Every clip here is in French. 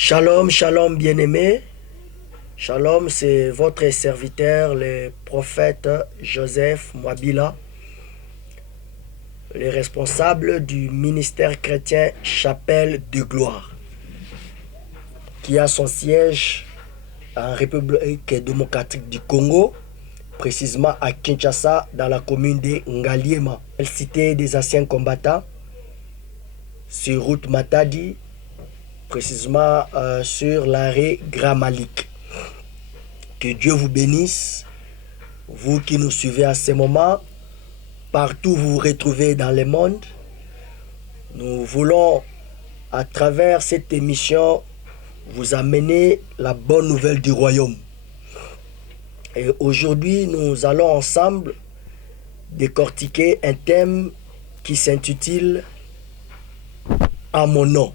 Shalom, shalom bien-aimé. Shalom, c'est votre serviteur, le prophète Joseph Mwabila, le responsable du ministère chrétien Chapelle de Gloire, qui a son siège en République démocratique du Congo, précisément à Kinshasa, dans la commune de Ngaliema, cité des anciens combattants, sur route Matadi, précisément sur l'arrêt Gramalik. Que Dieu vous bénisse, vous qui nous suivez à ce moment, partout où vous vous retrouvez dans le monde. Nous voulons, à travers cette émission, vous amener la bonne nouvelle du royaume. Et aujourd'hui, nous allons ensemble décortiquer un thème qui s'intitule « À mon nom ».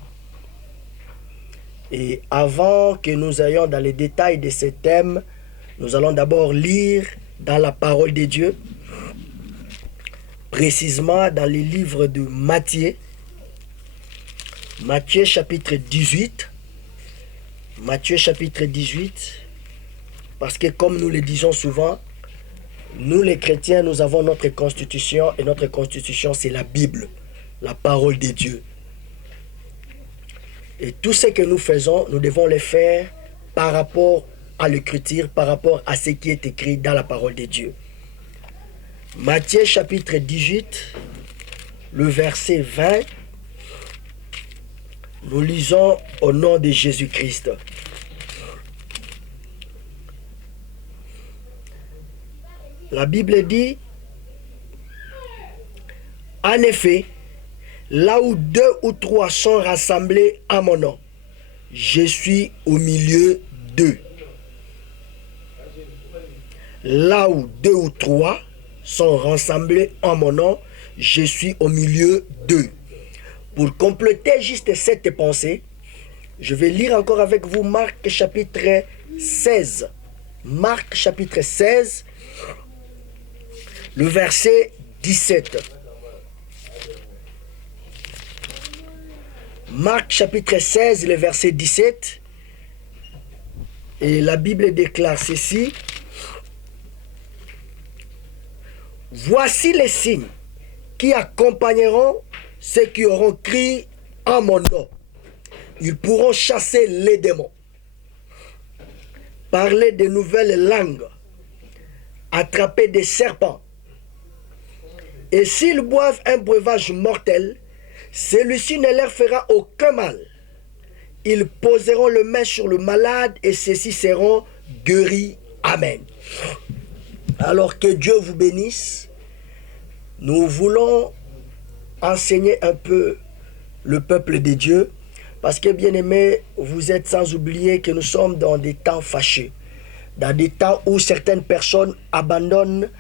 Et avant que nous ayons dans les détails de ce thème, nous allons d'abord lire dans la parole de Dieu, précisément dans les livres de Matthieu, Matthieu chapitre 18, Matthieu chapitre 18, parce que comme nous le disons souvent, nous les chrétiens, nous avons notre constitution, et notre constitution c'est la Bible, la parole de Dieu. Et tout ce que nous faisons, nous devons le faire par rapport à l'écriture, par rapport à ce qui est écrit dans la parole de Dieu. Matthieu chapitre 18, le verset 20, nous lisons au nom de Jésus-Christ. La Bible dit, en effet, là où 2 ou 3 sont rassemblés à mon nom, je suis au milieu d'eux. Là où 2 ou 3 sont rassemblés en mon nom, je suis au milieu d'eux. Pour compléter juste cette pensée, je vais lire encore avec vous Marc chapitre 16. Marc chapitre 16, le verset 17. Marc chapitre 16, le verset 17. Et la Bible déclare ceci. Voici les signes qui accompagneront ceux qui auront crié en mon nom. Ils pourront chasser les démons, parler de nouvelles langues, attraper des serpents. Et s'ils boivent un breuvage mortel, celui-ci ne leur fera aucun mal. Ils poseront le main sur le malade et ceux-ci seront guéris. Amen. Alors que Dieu vous bénisse, nous voulons enseigner un peu le peuple de Dieu, parce que bien aimé, vous êtes sans oublier que nous sommes dans des temps fâchés, dans des temps où certaines personnes abandonnent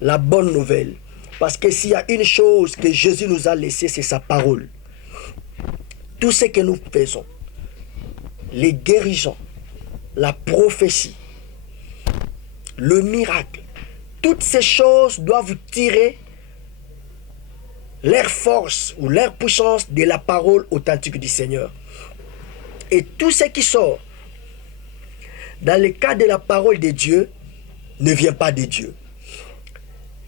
la bonne nouvelle. Parce que s'il y a une chose que Jésus nous a laissée, c'est sa parole. Tout ce que nous faisons, les guérisons, la prophétie, le miracle, toutes ces choses doivent tirer leur force ou leur puissance de la parole authentique du Seigneur. Et tout ce qui sort dans le cas de la parole de Dieu ne vient pas de Dieu.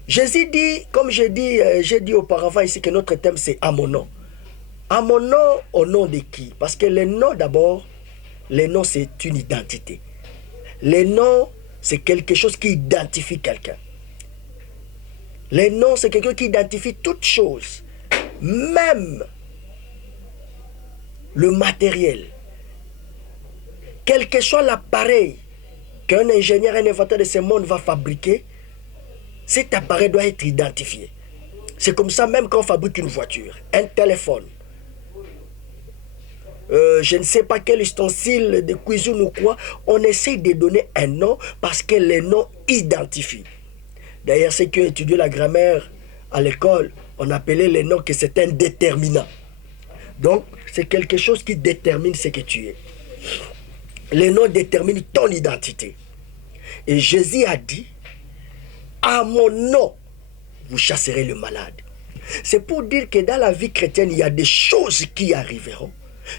Jésus dit, comme j'ai dit auparavant ici, que notre thème c'est à mon nom. À mon nom, au nom de qui? Parce que le nom d'abord, le nom c'est une identité. Le nom c'est quelque chose qui identifie quelqu'un. Le nom c'est quelqu'un qui identifie toute chose, même le matériel. Quel que soit l'appareil qu'un ingénieur, un inventeur de ce monde va fabriquer, cet appareil doit être identifié. C'est comme ça même quand on fabrique une voiture, un téléphone. Je ne sais pas quel ustensile de cuisine ou quoi, on essaie de donner un nom parce que le nom identifie. D'ailleurs, ceux qui ont étudié la grammaire à l'école, on appelait le nom que c'est un déterminant. Donc, c'est quelque chose qui détermine ce que tu es. Le nom détermine ton identité. Et Jésus a dit, à mon nom, vous chasserez le malade. C'est pour dire que dans la vie chrétienne, il y a des choses qui arriveront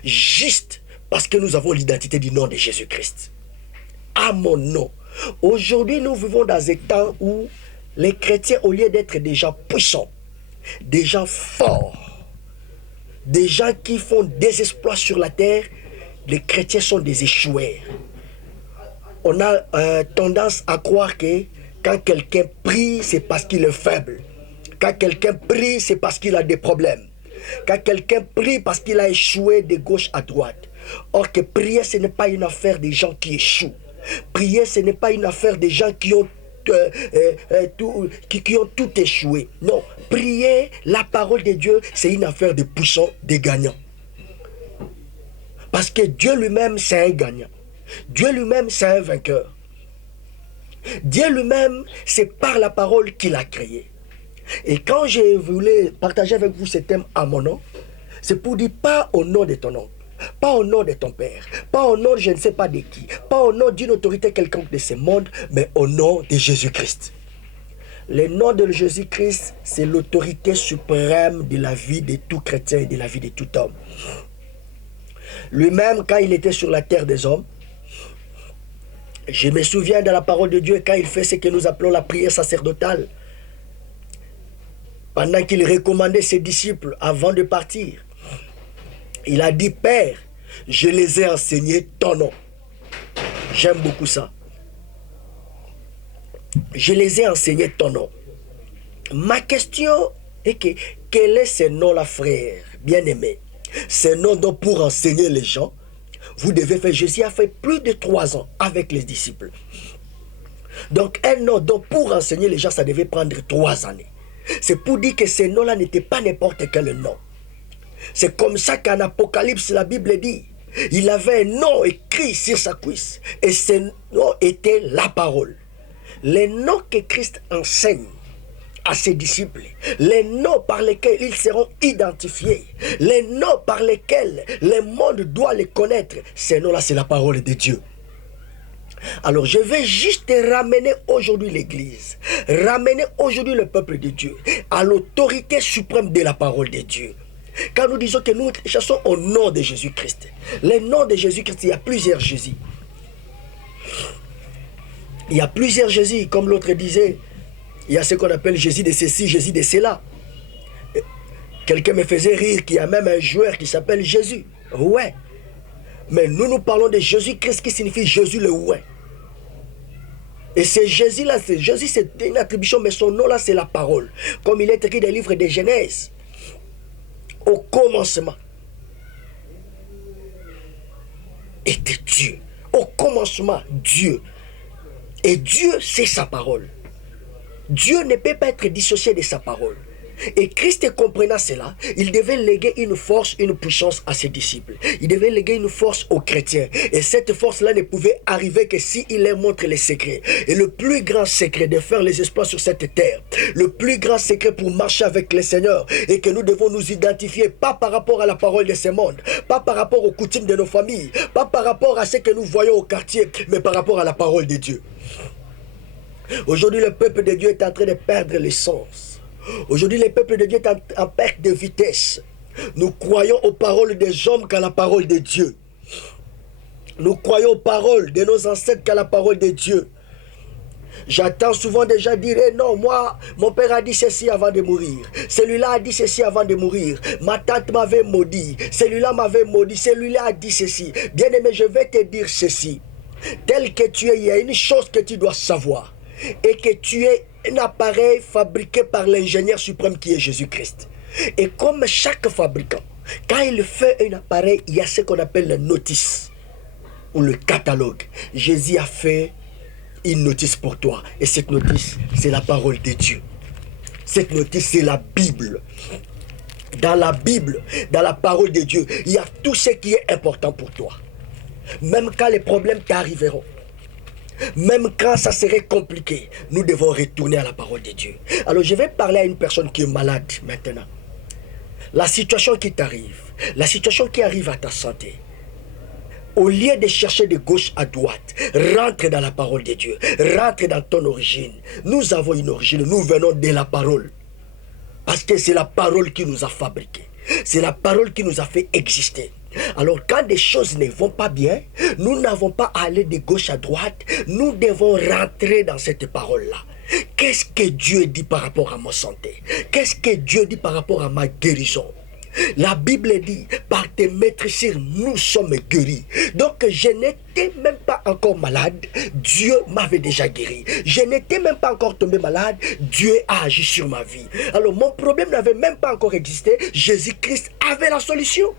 juste Parce que nous avons l'identité du nom de Jésus-Christ. À mon nom. Aujourd'hui, nous vivons dans un temps où les chrétiens, au lieu d'être des gens puissants, des gens forts, des gens qui font des exploits sur la terre, les chrétiens sont des échoueurs. On a tendance à croire que quand quelqu'un prie, c'est parce qu'il est faible. Quand quelqu'un prie, c'est parce qu'il a des problèmes. Quand quelqu'un prie parce qu'il a échoué de gauche à droite. Or que prier, ce n'est pas une affaire des gens qui échouent. Prier, ce n'est pas une affaire des gens qui ont tout échoué. Non, prier la parole de Dieu, c'est une affaire de puissants, des gagnants. Parce que Dieu lui-même, c'est un gagnant. Dieu lui-même, c'est un vainqueur. Dieu lui-même, c'est par la parole qu'il a créé. Et quand je voulais partager avec vous ce thème à mon nom, c'est pour dire pas au nom de ton oncle, pas au nom de ton père, pas au nom de je ne sais pas de qui, pas au nom d'une autorité quelconque de ce monde, mais au nom de Jésus-Christ. Le nom de Jésus-Christ, c'est l'autorité suprême de la vie de tout chrétien et de la vie de tout homme. Lui-même, quand il était sur la terre des hommes, je me souviens de la parole de Dieu quand il fait ce que nous appelons la prière sacerdotale. Pendant qu'il recommandait ses disciples avant de partir, il a dit, Père, je les ai enseignés ton nom. J'aime beaucoup ça. Je les ai enseignés ton nom. Ma question est que, quel est ce nom-là, frère, bien-aimé? Ce nom dont pour enseigner les gens, vous devez faire. Jésus a fait plus de 3 ans avec les disciples. Donc un nom dont pour enseigner les gens, ça devait prendre 3 années. C'est pour dire que ce nom-là n'était pas n'importe quel nom. C'est comme ça qu'en Apocalypse, la Bible dit, il avait un nom écrit sur sa cuisse. Et ce nom était la parole. Les noms que Christ enseigne à ses disciples, les noms par lesquels ils seront identifiés, les noms par lesquels le monde doit les connaître, ces noms-là, c'est la parole de Dieu. Alors je vais juste ramener aujourd'hui l'Église, ramener aujourd'hui le peuple de Dieu à l'autorité suprême de la parole de Dieu. Quand nous disons que nous chassons au nom de Jésus-Christ, le nom de Jésus-Christ, il y a plusieurs Jésus. Il y a plusieurs Jésus, comme l'autre disait, il y a ce qu'on appelle Jésus de ceci, Jésus de cela. Quelqu'un me faisait rire qu'il y a même un joueur qui s'appelle Jésus. Ouais. Mais nous parlons de Jésus-Christ qui signifie Jésus le ouais. Et c'est Jésus-là, Jésus c'est une attribution, mais son nom là c'est la parole. Comme il est écrit dans le livre de Genèse. Au commencement était Dieu. Au commencement, Dieu. Et Dieu, c'est sa parole. Dieu ne peut pas être dissocié de sa parole. Et Christ, comprenant cela, il devait léguer une force, une puissance à ses disciples. Il devait léguer une force aux chrétiens. Et cette force-là ne pouvait arriver que s'il leur montre les secrets. Et le plus grand secret de faire les exploits sur cette terre, le plus grand secret pour marcher avec le Seigneur, et que nous devons nous identifier, pas par rapport à la parole de ce monde, pas par rapport aux coutumes de nos familles, pas par rapport à ce que nous voyons au quartier, mais par rapport à la parole de Dieu. Aujourd'hui, le peuple de Dieu est en train de perdre l'essence. Aujourd'hui, le peuple de Dieu est en perte de vitesse. Nous croyons aux paroles des hommes qu'à la parole de Dieu. Nous croyons aux paroles de nos ancêtres qu'à la parole de Dieu. J'entends souvent des gens dire, non, moi, mon père a dit ceci avant de mourir. Celui-là a dit ceci avant de mourir. Ma tante m'avait maudit. Celui-là m'avait maudit. Celui-là a dit ceci. Bien-aimé, je vais te dire ceci. Tel que tu es, il y a une chose que tu dois savoir. Et que tu es un appareil fabriqué par l'ingénieur suprême qui est Jésus-Christ. Et comme chaque fabricant, quand il fait un appareil, il y a ce qu'on appelle la notice ou le catalogue. Jésus a fait une notice pour toi. Et cette notice, c'est la parole de Dieu. Cette notice, c'est la Bible. Dans la Bible, dans la parole de Dieu, il y a tout ce qui est important pour toi. Même quand les problèmes t'arriveront, même quand ça serait compliqué, nous devons retourner à la parole de Dieu. Alors je vais parler à une personne qui est malade maintenant. La situation qui t'arrive, la situation qui arrive à ta santé, au lieu de chercher de gauche à droite, rentre dans la parole de Dieu, rentre dans ton origine. Nous avons une origine, nous venons de la parole. Parce que c'est la parole qui nous a fabriqués. C'est la parole qui nous a fait exister. Alors quand des choses ne vont pas bien, nous n'avons pas à aller de gauche à droite, nous devons rentrer dans cette parole-là. Qu'est-ce que Dieu dit par rapport à ma santé? Qu'est-ce que Dieu dit par rapport à ma guérison? La Bible dit, par tes maîtrises, nous sommes guéris. Donc, je n'étais même pas encore malade. Dieu m'avait déjà guéri. Je n'étais même pas encore tombé malade. Dieu a agi sur ma vie. Alors, mon problème n'avait même pas encore existé. Jésus-Christ avait la solution.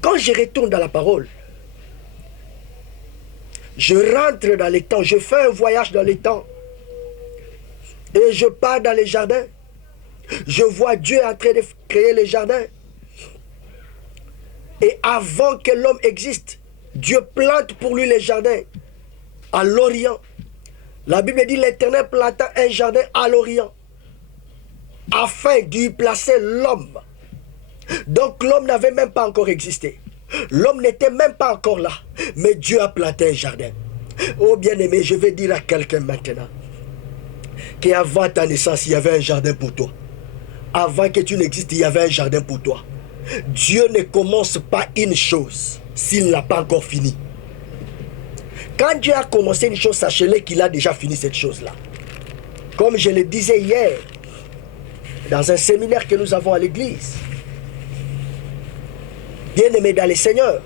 Quand je retourne dans la parole, je rentre dans les temps. Je fais un voyage dans les temps. Et je pars dans les jardins. Je vois Dieu en train de créer les jardins. Et avant que l'homme existe, Dieu plante pour lui les jardins à l'Orient. La Bible dit l'Éternel planta un jardin à l'Orient afin d'y placer l'homme. Donc l'homme n'avait même pas encore existé. L'homme n'était même pas encore là. Mais Dieu a planté un jardin. Oh bien-aimé, je vais dire à quelqu'un maintenant qu'avant ta naissance, il y avait un jardin pour toi. Avant que tu n'existes, il y avait un jardin pour toi. Dieu ne commence pas une chose s'il n'a pas encore fini. Quand Dieu a commencé une chose, sachez-le qu'il a déjà fini cette chose-là. Comme je le disais hier, dans un séminaire que nous avons à l'église. Bien-aimé dans le Seigneur,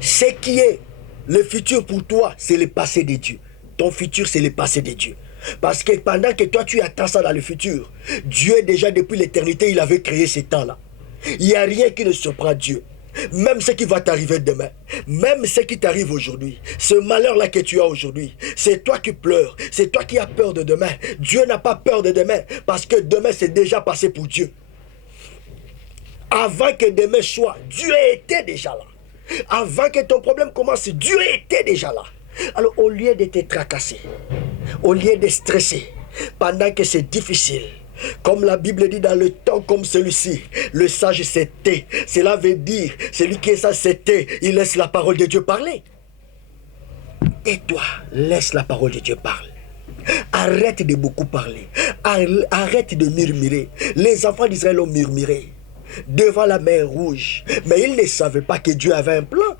ce qui est le futur pour toi, c'est le passé de Dieu. Ton futur, c'est le passé de Dieu. Parce que pendant que toi, tu attends ça dans le futur, Dieu, déjà depuis l'éternité, il avait créé ces temps-là. Il n'y a rien qui ne surprend Dieu. Même ce qui va t'arriver demain, même ce qui t'arrive aujourd'hui, ce malheur-là que tu as aujourd'hui, c'est toi qui pleures, c'est toi qui as peur de demain. Dieu n'a pas peur de demain, parce que demain, c'est déjà passé pour Dieu. Avant que demain soit, Dieu était déjà là. Avant que ton problème commence, Dieu était déjà là. Alors, au lieu de te tracasser, au lieu de stresser, pendant que c'est difficile, comme la Bible dit, dans le temps comme celui-ci, le sage se tait. Cela veut dire, celui qui est sage se tait, il laisse la parole de Dieu parler. Et toi, laisse la parole de Dieu parler. Arrête de beaucoup parler. Arrête de murmurer. Les enfants d'Israël ont murmuré devant la mer Rouge. Mais ils ne savaient pas que Dieu avait un plan.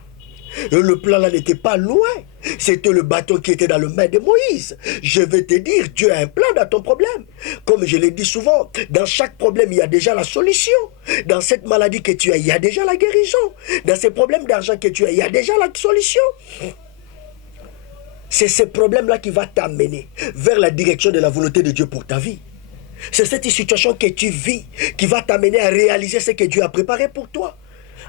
Et le plan là n'était pas loin. C'était le bateau qui était dans le main de Moïse. Je vais te dire, Dieu a un plan dans ton problème. Comme je l'ai dit souvent, dans chaque problème, il y a déjà la solution. Dans cette maladie que tu as, il y a déjà la guérison. Dans ces problèmes d'argent que tu as, il y a déjà la solution. C'est ce problème-là qui va t'amener vers la direction de la volonté de Dieu pour ta vie. C'est cette situation que tu vis qui va t'amener à réaliser ce que Dieu a préparé pour toi.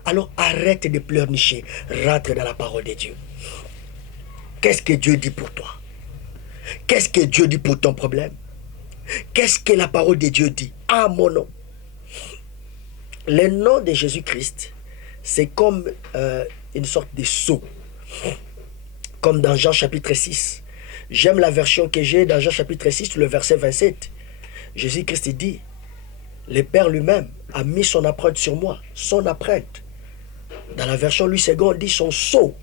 Alors arrête de pleurnicher, rentre dans la parole de Dieu. Qu'est-ce que Dieu dit pour toi? Qu'est-ce que Dieu dit pour ton problème? Qu'est-ce que la parole de Dieu dit? Ah, mon nom. Le nom de Jésus-Christ, c'est comme une sorte de sceau. Comme dans Jean chapitre 6. J'aime la version que j'ai dans Jean chapitre 6, le verset 27. Jésus-Christ dit, le Père lui-même a mis son empreinte sur moi, son empreinte. Dans la version Louis II, on dit son sceau.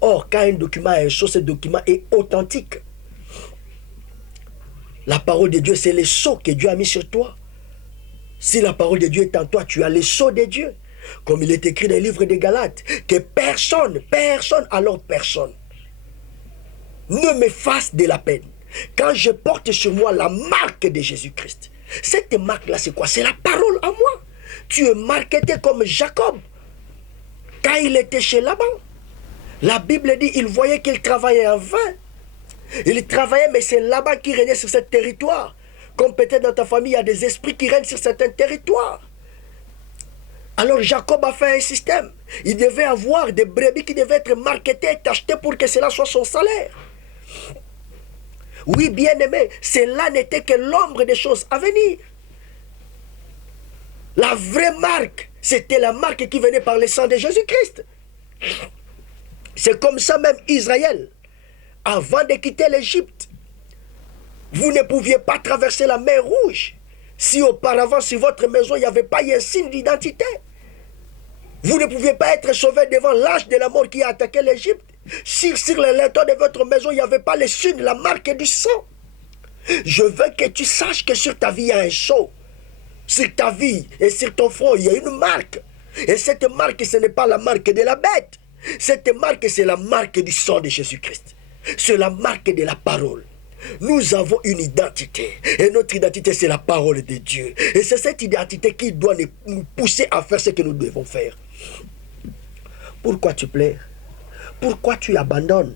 Or, quand un document a un sceau, ce document est authentique. La parole de Dieu, c'est le sceau que Dieu a mis sur toi. Si la parole de Dieu est en toi, tu as le sceau de Dieu. Comme il est écrit dans le livre des Galates, que personne ne me fasse de la peine. Quand je porte sur moi la marque de Jésus-Christ. Cette marque-là, c'est quoi? C'est la parole en moi. Tu es marqué comme Jacob. Quand il était chez Laban, la Bible dit il voyait qu'il travaillait en vain. Il travaillait, mais c'est Laban qui régnait sur ce territoire. Comme peut-être dans ta famille, il y a des esprits qui règnent sur certains territoires. Alors Jacob a fait un système. Il devait avoir des brebis qui devaient être marketées et achetées pour que cela soit son salaire. Oui, bien-aimé, cela n'était que l'ombre des choses à venir. La vraie marque, c'était la marque qui venait par le sang de Jésus-Christ. C'est comme ça même Israël, avant de quitter l'Égypte, vous ne pouviez pas traverser la mer Rouge si auparavant, sur votre maison, il n'y avait pas eu un signe d'identité. Vous ne pouviez pas être sauvé devant l'âge de la mort qui a attaqué l'Égypte. Si sur le linteau de votre maison, il n'y avait pas le signe, la marque du sang. Je veux que tu saches que sur ta vie, il y a un sceau. Sur ta vie et sur ton front, il y a une marque. Et cette marque, ce n'est pas la marque de la bête. Cette marque, c'est la marque du sang de Jésus-Christ. C'est la marque de la parole. Nous avons une identité. Et notre identité, c'est la parole de Dieu. Et c'est cette identité qui doit nous pousser à faire ce que nous devons faire. Pourquoi tu pleures? Pourquoi tu abandonnes?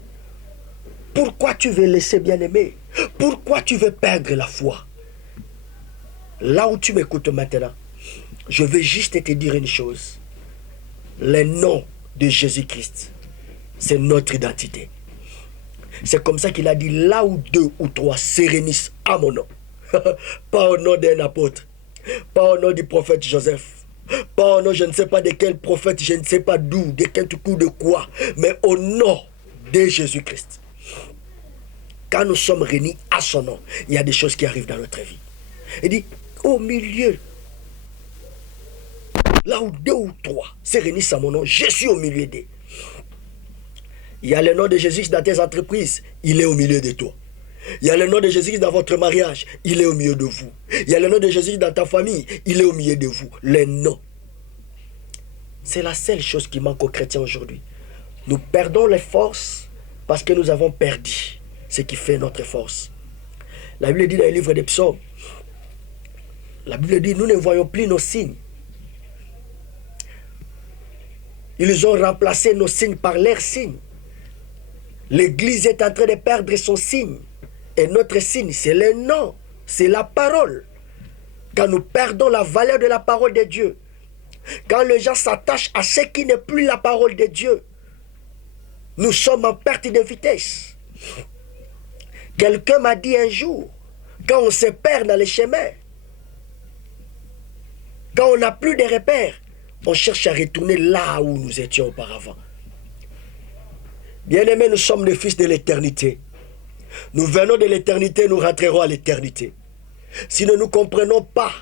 Pourquoi tu veux laisser bien-aimer? Pourquoi tu veux perdre la foi? Là où tu m'écoutes maintenant, je veux juste te dire une chose. Le nom de Jésus-Christ, c'est notre identité. C'est comme ça qu'il a dit, là où 2 ou 3 se réunissent à mon nom. Pas au nom d'un apôtre, pas au nom du prophète Joseph, pas au nom je ne sais pas de quel prophète, je ne sais pas d'où, de quel coup de quoi, mais au nom de Jésus-Christ. Quand nous sommes réunis à son nom, il y a des choses qui arrivent dans notre vie. Il dit, au milieu, là où 2 ou 3 se réunissent à mon nom, je suis au milieu d'eux. Il y a le nom de Jésus dans tes entreprises, il est au milieu de toi. Il y a le nom de Jésus dans votre mariage, il est au milieu de vous. Il y a le nom de Jésus dans ta famille, il est au milieu de vous. Le nom. C'est la seule chose qui manque aux chrétiens aujourd'hui. Nous perdons les forces parce que nous avons perdu ce qui fait notre force. La Bible dit dans le livre des psaumes, la Bible dit, nous ne voyons plus nos signes. Ils ont remplacé nos signes par leurs signes. L'Église est en train de perdre son signe. Et notre signe, c'est le nom, c'est la parole. Quand nous perdons la valeur de la parole de Dieu, quand les gens s'attachent à ce qui n'est plus la parole de Dieu, nous sommes en perte de vitesse. Quelqu'un m'a dit un jour, quand on se perd dans les chemins, quand on n'a plus de repères, on cherche à retourner là où nous étions auparavant. Bien-aimés, nous sommes les fils de l'éternité. Nous venons de l'éternité, nous rentrerons à l'éternité. Si nous ne comprenons pas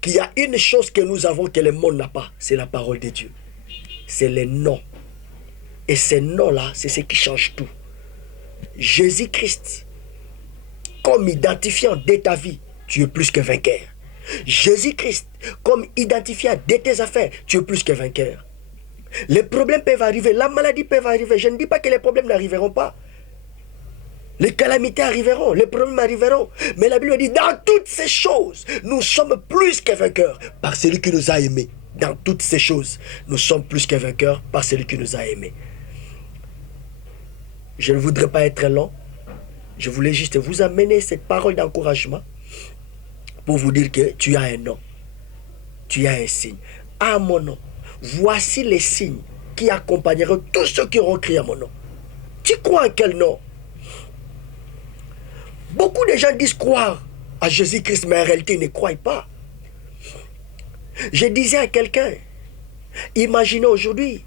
qu'il y a une chose que nous avons que le monde n'a pas, c'est la parole de Dieu. C'est le nom. Et ce nom-là, c'est ce qui change tout. Jésus-Christ, comme identifiant de ta vie, tu es plus que vainqueur. Jésus-Christ, comme identifiant de tes affaires, tu es plus que vainqueur. Les problèmes peuvent arriver, la maladie peut arriver. Je ne dis pas que les problèmes n'arriveront pas. Les calamités arriveront, les problèmes arriveront. Mais la Bible dit, dans toutes ces choses, nous sommes plus que vainqueurs par celui qui nous a aimés. Dans toutes ces choses, nous sommes plus que vainqueurs par celui qui nous a aimés. Je ne voudrais pas être long. Je voulais juste vous amener cette parole d'encouragement pour vous dire que tu as un nom. Tu as un signe. À mon nom. Voici les signes qui accompagneront tous ceux qui auront crié à mon nom. Tu crois en quel nom? Beaucoup de gens disent croire à Jésus-Christ, mais en réalité, ils ne croient pas. Je disais à quelqu'un, imaginez aujourd'hui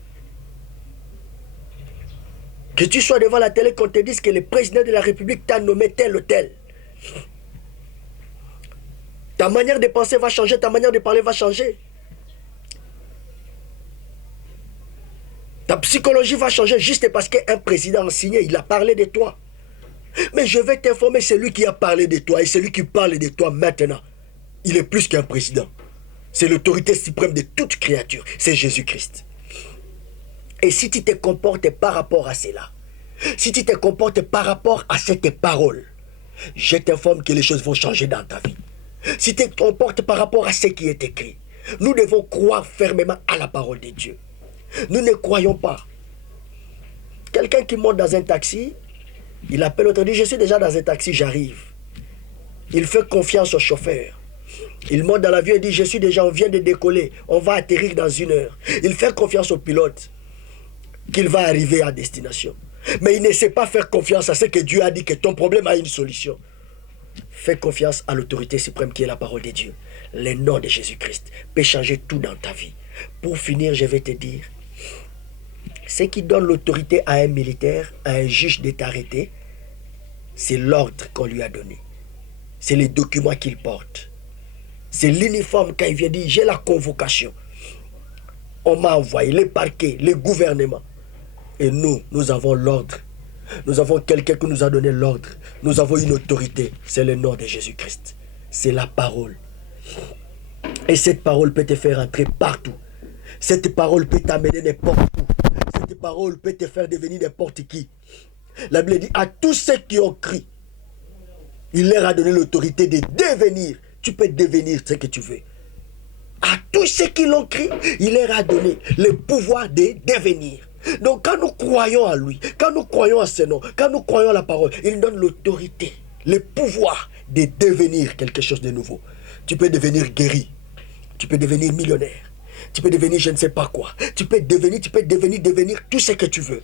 que tu sois devant la télé, qu'on te dise que le président de la République t'a nommé tel ou tel. Ta manière de penser va changer, ta manière de parler va changer. Ta psychologie va changer juste parce qu'un président a signé, il a parlé de toi. Mais je vais t'informer, c'est lui qui a parlé de toi et celui qui parle de toi maintenant. Il est plus qu'un président. C'est l'autorité suprême de toute créature. C'est Jésus-Christ. Et si tu te comportes par rapport à cela, si tu te comportes par rapport à cette parole, je t'informe que les choses vont changer dans ta vie. Si tu te comportes par rapport à ce qui est écrit, nous devons croire fermement à la parole de Dieu. Nous ne croyons pas. Quelqu'un qui monte dans un taxi, il appelle l'autre, dit, je suis déjà dans un taxi, j'arrive. Il fait confiance au chauffeur. Il monte dans l'avion et dit, je suis déjà, on vient de décoller, on va atterrir dans 1 heure. Il fait confiance au pilote qu'il va arriver à destination. Mais il ne sait pas faire confiance à ce que Dieu a dit, que ton problème a une solution. Fais confiance à l'autorité suprême qui est la parole de Dieu. Le nom de Jésus-Christ peut changer tout dans ta vie. Pour finir, je vais te dire, ce qui donne l'autorité à un militaire, à un juge de t'arrêter, c'est l'ordre qu'on lui a donné. C'est les documents qu'il porte. C'est l'uniforme quand il vient dire, j'ai la convocation. On m'a envoyé, les parquets, les gouvernements. Et nous avons l'ordre. Nous avons quelqu'un qui nous a donné l'ordre. Nous avons une autorité. C'est le nom de Jésus-Christ. C'est la parole. Et cette parole peut te faire entrer partout. Cette parole peut t'amener n'importe où. Cette parole peut te faire devenir n'importe qui. La Bible dit à tous ceux qui ont crié, il leur a donné l'autorité de devenir. Tu peux devenir ce que tu veux. À tous ceux qui l'ont crié, il leur a donné le pouvoir de devenir. Donc quand nous croyons à lui, quand nous croyons à ce nom, quand nous croyons à la parole, il donne l'autorité, le pouvoir de devenir quelque chose de nouveau. Tu peux devenir guéri. Tu peux devenir millionnaire. Tu peux devenir je ne sais pas quoi. Tu peux devenir tout ce que tu veux.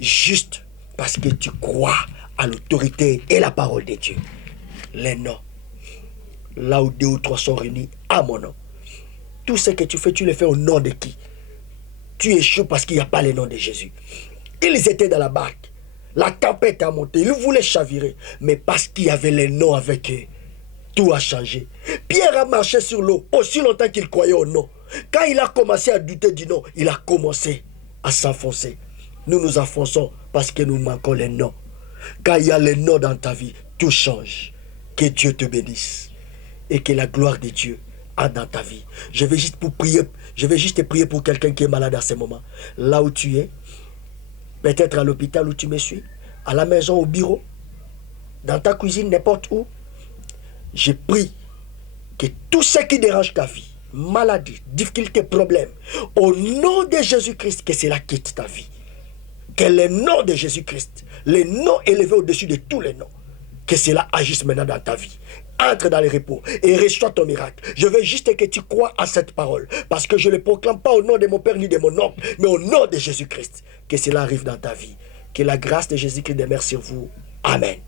Juste parce que tu crois à l'autorité et la parole de Dieu. Les noms. Là où 2 ou 3 sont réunis à mon nom. Tout ce que tu fais, tu le fais au nom de qui? Tu échoues parce qu'il n'y a pas le nom de Jésus. Ils étaient dans la barque. La tempête a monté. Ils voulaient chavirer. Mais parce qu'il y avait les noms avec eux, tout a changé. Pierre a marché sur l'eau aussi longtemps qu'il croyait au nom. Quand il a commencé à douter du nom, il a commencé à s'enfoncer. Nous nous enfonçons parce que nous manquons les noms. Quand il y a les noms dans ta vie, tout change. Que Dieu te bénisse. Et que la gloire de Dieu a dans ta vie. Je vais juste te prier pour quelqu'un qui est malade à ce moment. Là où tu es, peut-être à l'hôpital où tu me suis, à la maison, au bureau, dans ta cuisine, n'importe où. Je prie que tout ce qui dérange ta vie, maladie, difficulté, problème, au nom de Jésus-Christ, que cela quitte ta vie. Que le nom de Jésus-Christ, le nom élevé au-dessus de tous les noms, que cela agisse maintenant dans ta vie. Entre dans le repos et reçois ton miracle. Je veux juste que tu crois à cette parole. Parce que je ne le proclame pas au nom de mon Père ni de mon oncle, mais au nom de Jésus-Christ. Que cela arrive dans ta vie. Que la grâce de Jésus-Christ demeure sur vous. Amen.